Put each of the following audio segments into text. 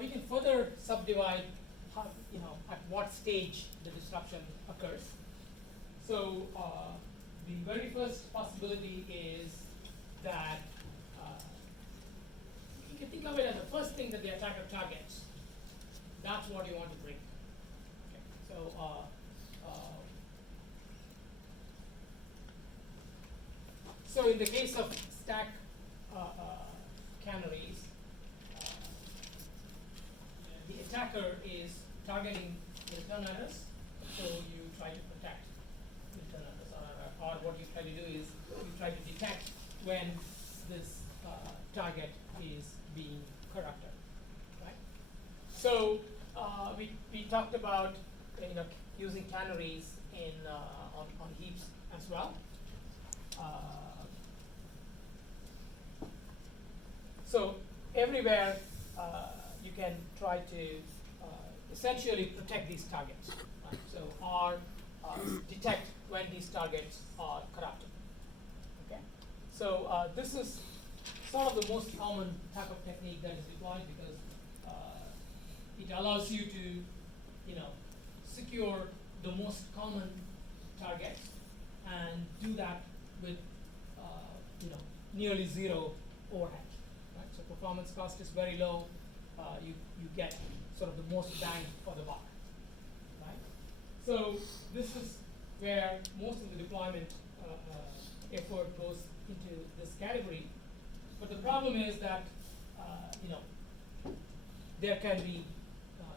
we can further subdivide how, at what stage the disruption occurs. So the very first possibility is that you can think of it as the first thing that the attacker targets. That's what you want to break. Okay. So so in the case of stack canaries, the attacker is targeting return address, so you try to protect return address, or what you try to do is you try to detect when this target is being corrupted, right? So we talked about using canaries in on heaps as well. So everywhere you can try to essentially protect these targets, right? So or detect when these targets are corrupted. Okay. So this is sort of the most common type of technique that is deployed because it allows you to secure the most common targets and do that with nearly zero overhead. Right? So performance cost is very low. You get sort of the most bang for the buck. Right? So this is where most of the deployment effort goes into this category. But the problem is that there can be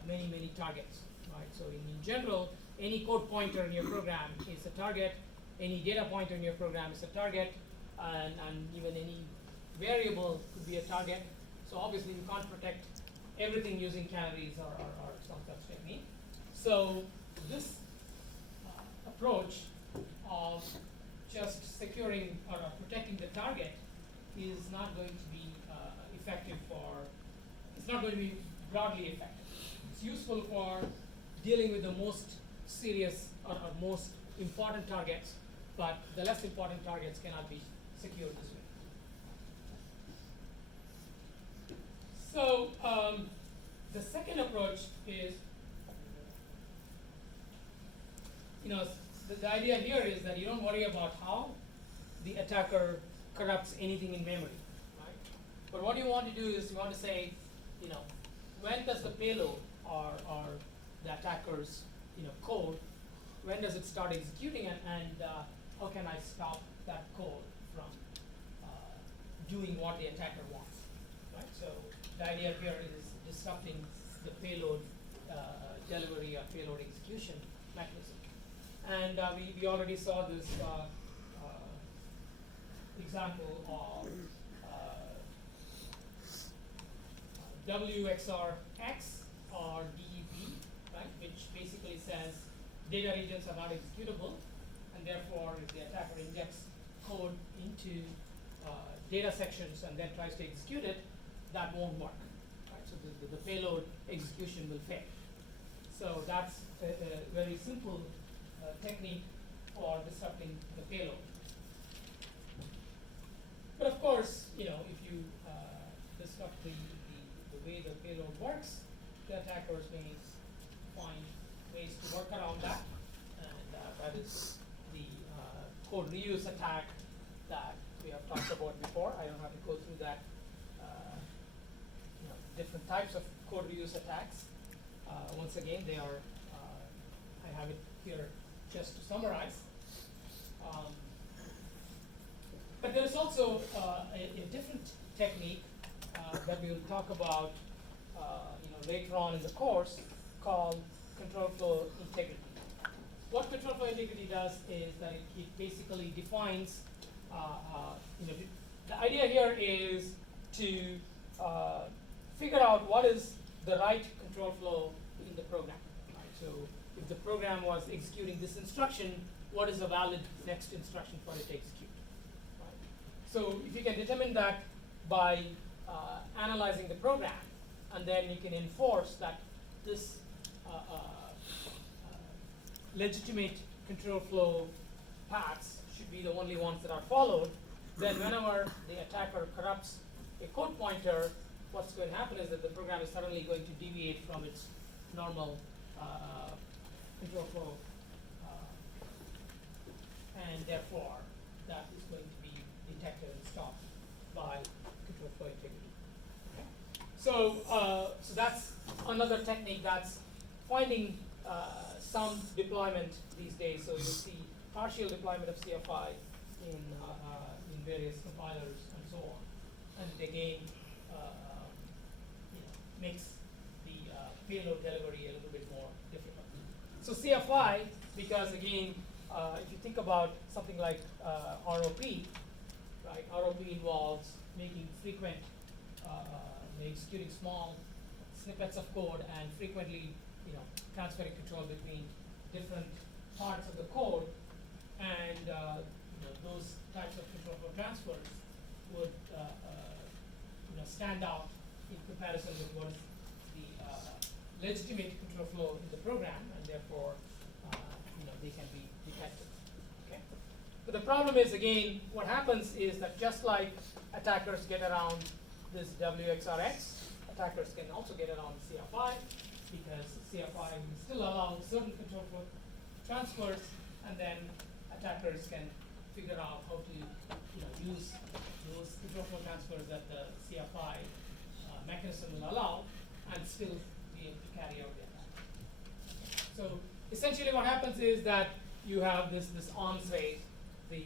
many targets. Right? So in general, any code pointer in your program is a target. Any data pointer in your program is a target, and even any variable could be a target. So obviously you can't protect everything using canaries or some such technique. So this approach of just securing or protecting the target is not going to be effective it's not going to be broadly effective. It's useful for dealing with the most serious or most important targets, but the less important targets cannot be secured this way. So the second approach is, the idea here is that you don't worry about how the attacker corrupts anything in memory, right? But what you want to do is you want to say, when does the payload or the attacker's code, when does it start executing and how can I stop that code from doing what the attacker wants, right? So the idea here is disrupting the payload delivery or payload execution mechanism. And we already saw this example of WXRX or DEP, right, which basically says data regions are not executable, and therefore if the attacker injects code into data sections and then tries to execute it, that won't work. Right? So the payload execution will fail. So that's a very simple technique for disrupting the payload. But of course, if you disrupt the way the payload works, the attackers may find ways to work around that, and that is the code reuse attack that we have talked about before. I don't have to go through that. Different types of code reuse attacks. Once again, they are. I have it here just to summarize. But there is also a different technique that we will talk about later on in the course called control flow integrity. What control flow integrity does is that it basically defines, the idea here is to figure out what is the right control flow in the program. Right? So if the program was executing this instruction, what is a valid next instruction for it to execute? Right? So if you can determine that by analyzing the program, and then you can enforce that this legitimate control flow paths should be the only ones that are followed, then whenever the attacker corrupts a code pointer, what's going to happen is that the program is suddenly going to deviate from its normal control flow, and therefore that is going to be detected and stopped by control flow integrity. Okay? So that's another technique that's finding some deployment these days. So you'll see partial deployment of CFI in various compilers and so on, and it again makes the payload delivery a little bit more difficult. So CFI, because again, if you think about something like ROP, right? ROP involves making frequent, executing small snippets of code and frequently, transferring control between different parts of the code, and those types of control flow transfers would stand out in comparison with what is the legitimate control flow in the program, and therefore they can be detected. Okay? But the problem is, again, what happens is that just like attackers get around this WXRX, attackers can also get around CFI, because CFI will still allow certain control flow transfers, and then attackers can figure out how to use those control flow transfers that the CFI mechanism will allow, and still be able to carry out the attack. So essentially what happens is that you have this arms race. The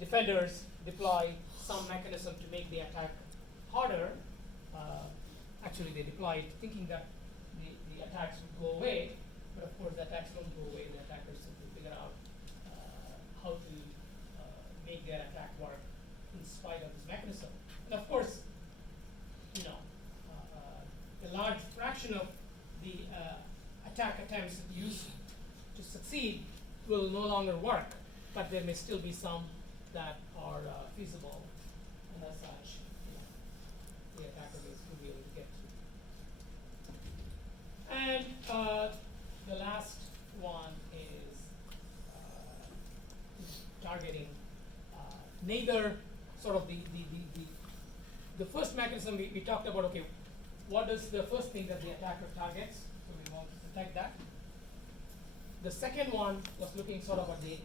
defenders deploy some mechanism to make the attack harder. Actually, they deploy it thinking that the attacks would go away, but of course the attacks don't go away. The attackers simply figure out how to make their attack work in spite of this mechanism. And of course, a large fraction of the attack attempts that used to succeed will no longer work, but there may still be some that are feasible, and as such, the attacker will be able to get to. And the last one is targeting neither sort of the first mechanism we talked about. Okay, what is the first thing that the attacker targets? So we want to detect that. The second one was looking sort of at the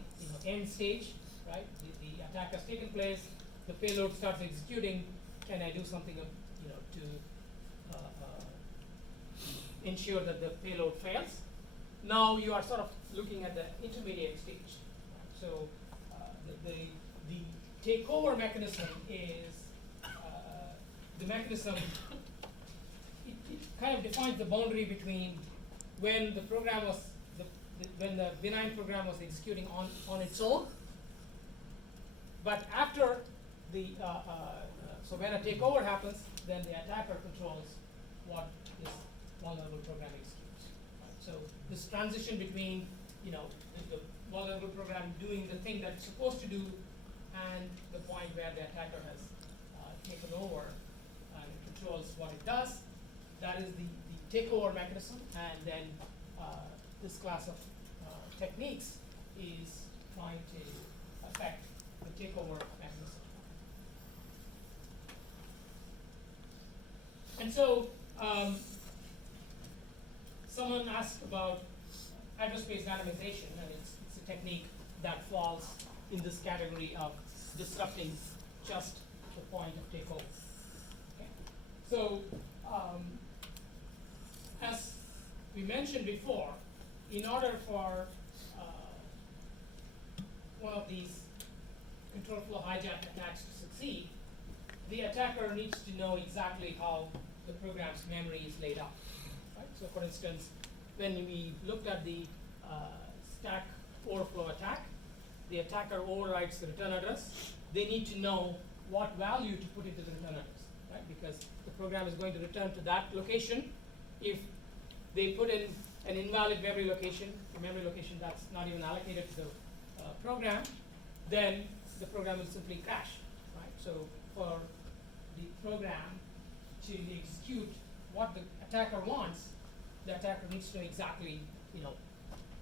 end stage, right? The attack has taken place, the payload starts executing. Can I do something to ensure that the payload fails? Now you are sort of looking at the intermediate stage. Right? So the takeover mechanism is the mechanism. It kind of defines the boundary between when the program was when the benign program was executing on its own, but after the so when a takeover happens, then the attacker controls what this vulnerable program executes. Right? So this transition between the vulnerable program doing the thing that it's supposed to do, and the point where the attacker has taken over and controls what it does, that is the takeover mechanism. And then this class of techniques is trying to affect the takeover mechanism. And so someone asked about address space randomization, and it's a technique that falls in this category of disrupting just the point of takeover. Okay? So as we mentioned before, in order for one of these control flow hijack attacks to succeed, the attacker needs to know exactly how the program's memory is laid out. Right? So for instance, when we looked at the stack overflow attack, the attacker overwrites the return address. They need to know what value to put into the return address, right? Because the program is going to return to that location. If they put in an invalid memory location, a memory location that's not even allocated to the program, then the program will simply crash, right? So for the program to execute what the attacker wants, the attacker needs to know exactly,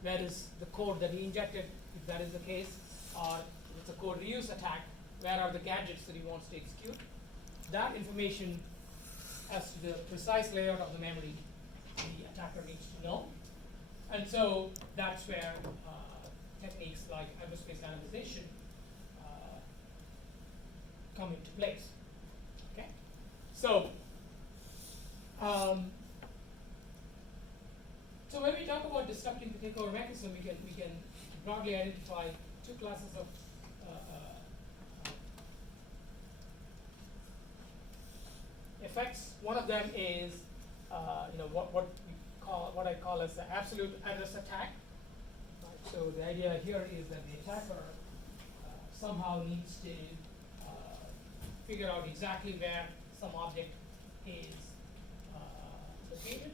where is the code that he injected, if that is the case, or if it's a code reuse attack, where are the gadgets that he wants to execute, that information as to the precise layout of the memory the attacker needs to know. And so that's where techniques like hyperspace randomization come into place. Okay, so so when we talk about disrupting the takeover mechanism, we can broadly identify two classes of effects. One of them is what I call as the absolute address attack. Right? So the idea here is that the attacker somehow needs to figure out exactly where some object is located.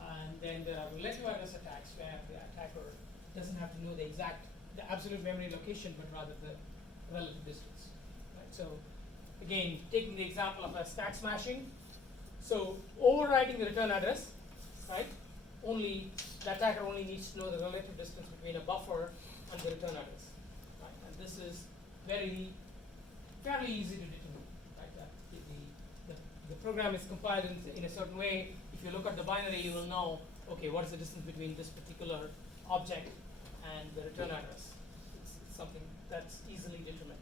And then there are relative address attacks where the attacker doesn't have to know the absolute memory location, but rather the relative distance. Right? So again, taking the example of a stack smashing, so overriding the return address, right? The attacker only needs to know the relative distance between a buffer and the return address, right? And this is fairly easy to determine, right? That the program is compiled in a certain way. If you look at the binary, you will know, okay, what is the distance between this particular object and the return address? It's something that's easily determined.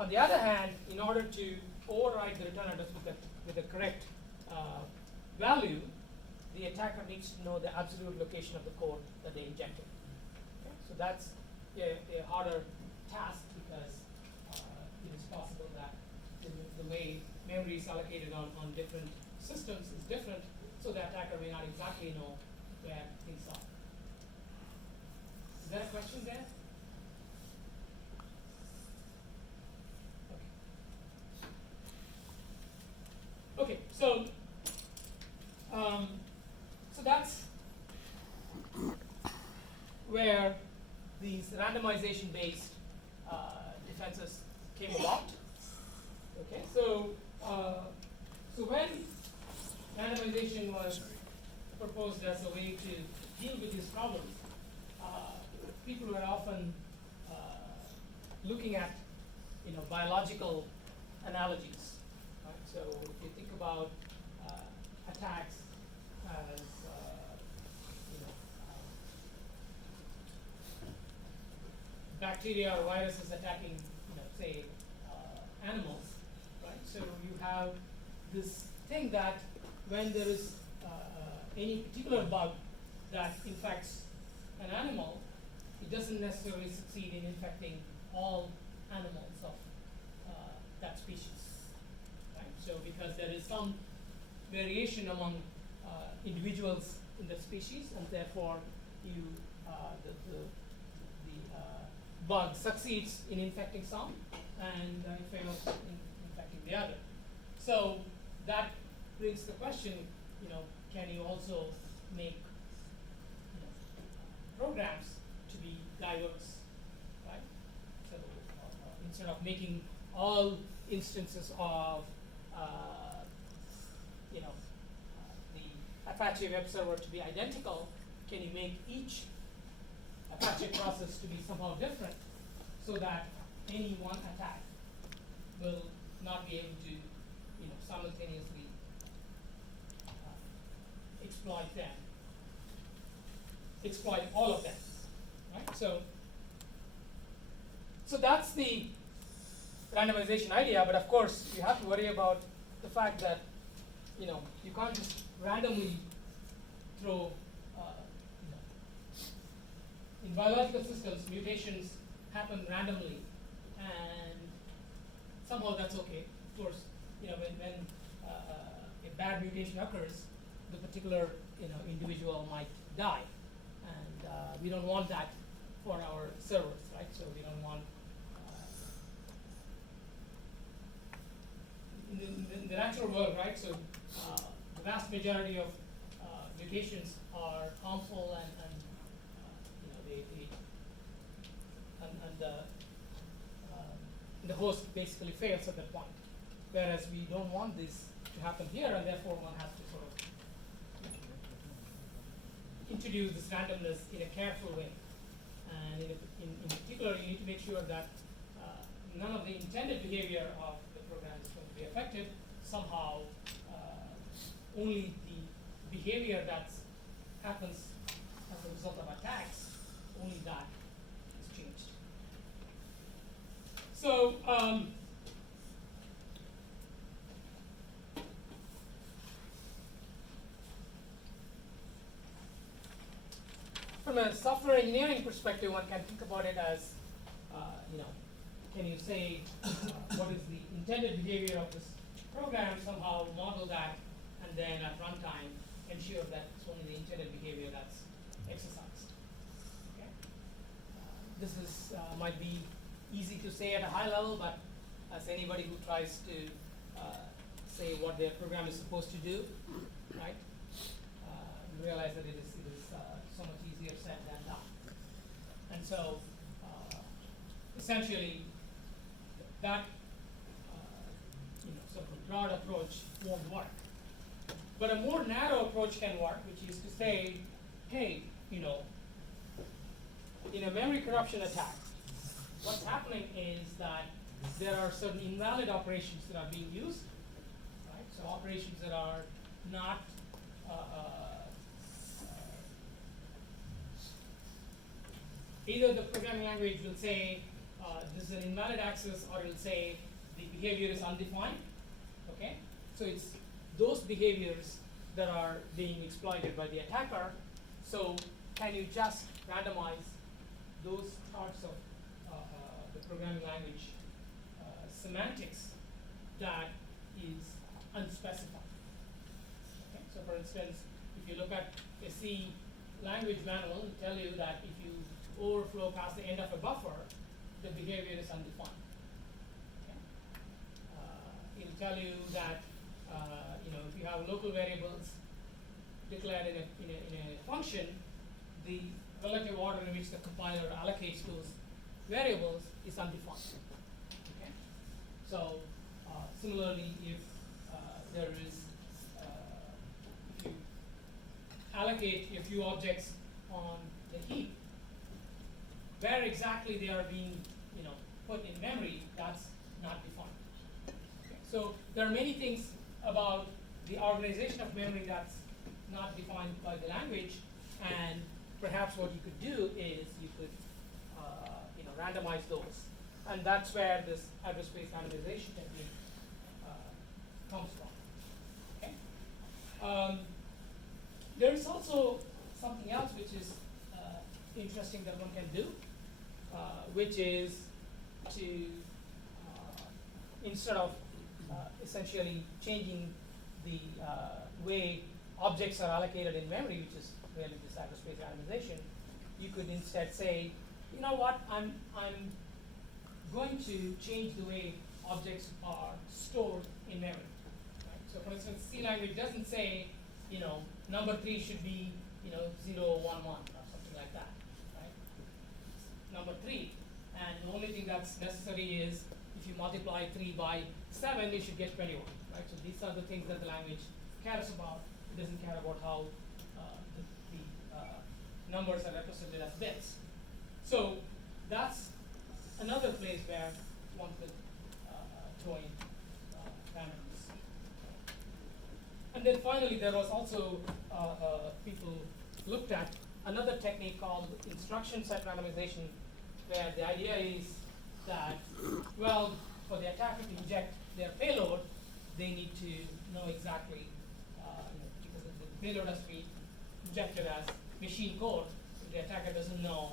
On the other hand, in order to override the return address with the correct value, the attacker needs to know the absolute location of the code that they injected. Okay? So that's a harder task because it is possible that the way memory is allocated on different systems is different, so the attacker may not exactly know where things are. Is there a question there? Okay, so that's where these randomization-based defenses came about. Okay, so when randomization was proposed as a way to deal with these problems, people were often looking at biological analogies. Right? So if you think about attacks as bacteria or viruses attacking, say, animals, right? So you have this thing that when there is any particular bug that infects an animal, it doesn't necessarily succeed in infecting all animals of that species, right? So because there is some variation among individuals in the species, and therefore you the bug succeeds in infecting some, and it fails in infecting the other. So that brings the question, can you also make programs to be diverse, right? So instead of making all instances of the Apache web server to be identical, can you make each Apache process to be somehow different so that any one attack will not be able to simultaneously exploit all of them, right? So that's the randomization idea, but of course you have to worry about the fact that you can't just randomly throw in biological systems mutations happen randomly, and somehow that's okay. Of course, when a bad mutation occurs, the particular individual might die, and we don't want that for our servers, right? So we don't want in the natural world, right? So the vast majority of mutations are harmful and the host basically fails at that point. Whereas we don't want this to happen here, and therefore one has to sort of introduce this randomness in a careful way. And in particular, you need to make sure that none of the intended behavior of the program is going to be affected. Somehow, only the behavior that happens as a result of attacks, only that is changed. So, from a software engineering perspective, one can think about it as, can you say what is the intended behavior of this program, somehow model that, and then at runtime ensure that it's only the intended behavior that's exercised. Okay? This is might be easy to say at a high level, but as anybody who tries to say what their program is supposed to do, right? You realize that it is so much easier said than done. And so, essentially, that sort of a broad approach won't work. But a more narrow approach can work, which is to say, hey, in a memory corruption attack, what's happening is that there are certain invalid operations that are being used, right? So operations that are not either the programming language will say this is an invalid access, or it will say the behavior is undefined. Okay, so it's those behaviors that are being exploited by the attacker. So can you just randomize those parts of the programming language semantics that is unspecified? Okay? So for instance, if you look at a C language manual, it will tell you that if you overflow past the end of a buffer, the behavior is undefined. Okay? It'll tell you that if you have local variables declared in a function, the relative order in which the compiler allocates those variables is undefined. Okay? So similarly, if there is if you allocate a few objects on the heap, where exactly they are being put in memory, that's not defined. Okay. So there are many things about the organization of memory that's not defined by the language, and perhaps what you could do is you could randomize those, and that's where this address space randomization technique comes from. Okay. There is also something else which is interesting that one can do, which is to instead of essentially changing the way objects are allocated in memory, which is really this address space randomization, you could instead say, you know what, I'm going to change the way objects are stored in memory. Right? So for instance, C language doesn't say, number 3 should be 0, 1, 1 or something like that. Right? It's number 3. And the only thing that's necessary is if you multiply 3 by 7, you should get 21. Right? So these are the things that the language cares about. It doesn't care about how the numbers are represented as bits. So that's another place where one could throw in randomness. And then finally, there was also people looked at another technique called instruction set randomization, where the idea is that, well, for the attacker to inject their payload, they need to know exactly, because the payload has to be injected as machine code. If the attacker doesn't know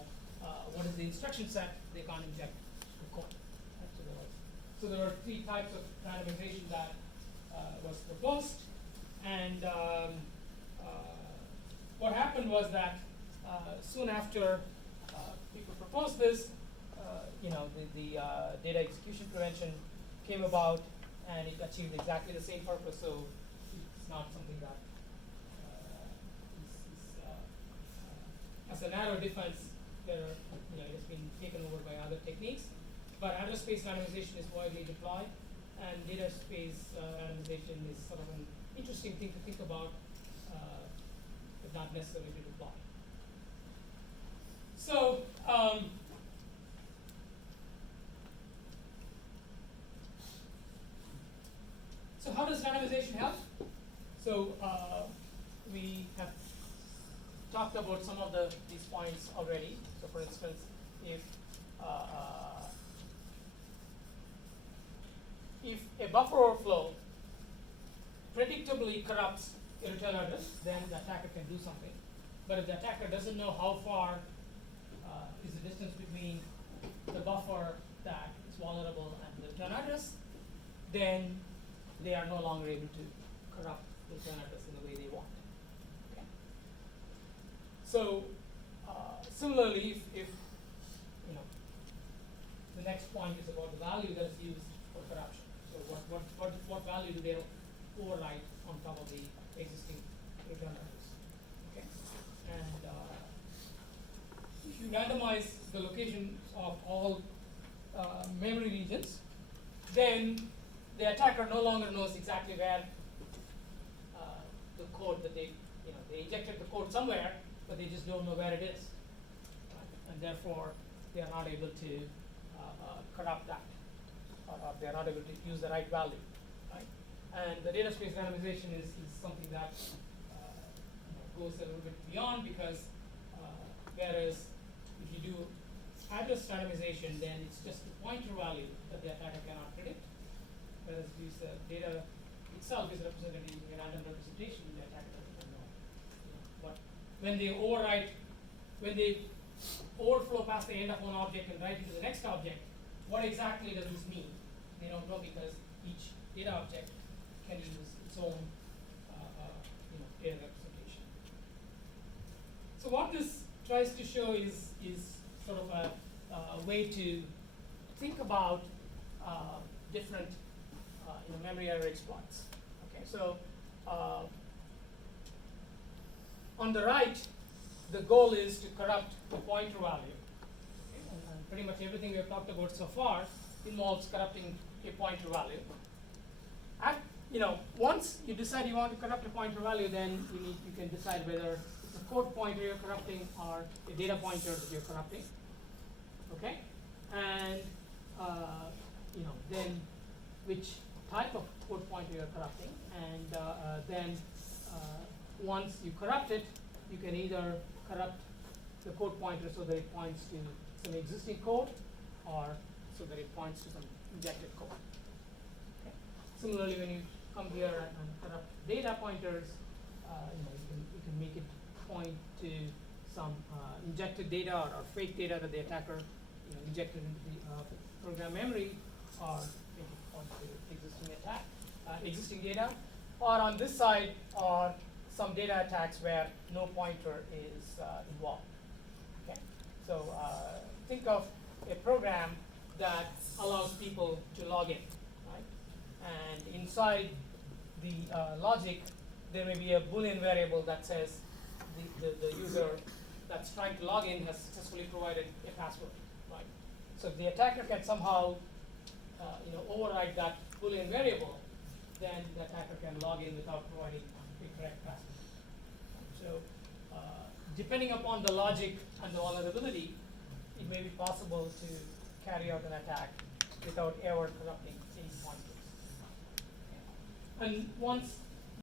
what is the instruction set, they can't inject the code. Right? So there were 3 types of randomization that was proposed, and what happened was that soon after people proposed this, the data execution prevention came about, and it achieved exactly the same purpose. So it's not something that as a narrow defense, it has been taken over by other techniques. But address space randomization is widely deployed, and data space randomization is sort of an interesting thing to think about, but not necessarily to deploy. So randomization help? So we have talked about some of these points already. So for instance, if a buffer overflow predictably corrupts a return address, then the attacker can do something. But if the attacker doesn't know how far is the distance between the buffer that is vulnerable and the return address, then they are no longer able to corrupt the return address in the way they want. Okay. So similarly, if you know the next point is about the value that is used for corruption. So what value do they overwrite on top of the existing return address? Okay, and if you randomize the locations of all memory regions, then the attacker no longer knows exactly where the code that they injected the code somewhere, but they just don't know where it is, right? And therefore they are not able to corrupt that, or they are not able to use the right value, right? And the data space randomization is something that goes a little bit beyond, because whereas if you do address randomization, then it's just the pointer value that the attacker cannot predict. Whereas if the data itself is represented using a random representation, the attacker doesn't know. But when they overflow past the end of one object and write into the next object, what exactly does this mean? They don't know, because each data object can use its own data representation. So what this tries to show is sort of a way to think about different memory error exploits. Okay, so on the right, the goal is to corrupt the pointer value. Okay, and pretty much everything we have talked about so far involves corrupting a pointer value. Once you decide you want to corrupt a pointer value, then you can decide whether it's a code pointer you're corrupting or a data pointer that you're corrupting. Okay, and then which type of code pointer you're corrupting, and then once you corrupt it, you can either corrupt the code pointer so that it points to some existing code, or so that it points to some injected code. Okay. Similarly, when you come here and corrupt data pointers, you can make it point to some injected data or fake data that the attacker injected into the program memory, or make it point to existing data, or on this side are some data attacks where no pointer is involved. Okay, so think of a program that allows people to log in, right? And inside the logic, there may be a Boolean variable that says the user that's trying to log in has successfully provided a password, right? So if the attacker can somehow override that Boolean variable, then the attacker can log in without providing the correct password. So depending upon the logic and the vulnerability, it may be possible to carry out an attack without ever corrupting any pointers. And once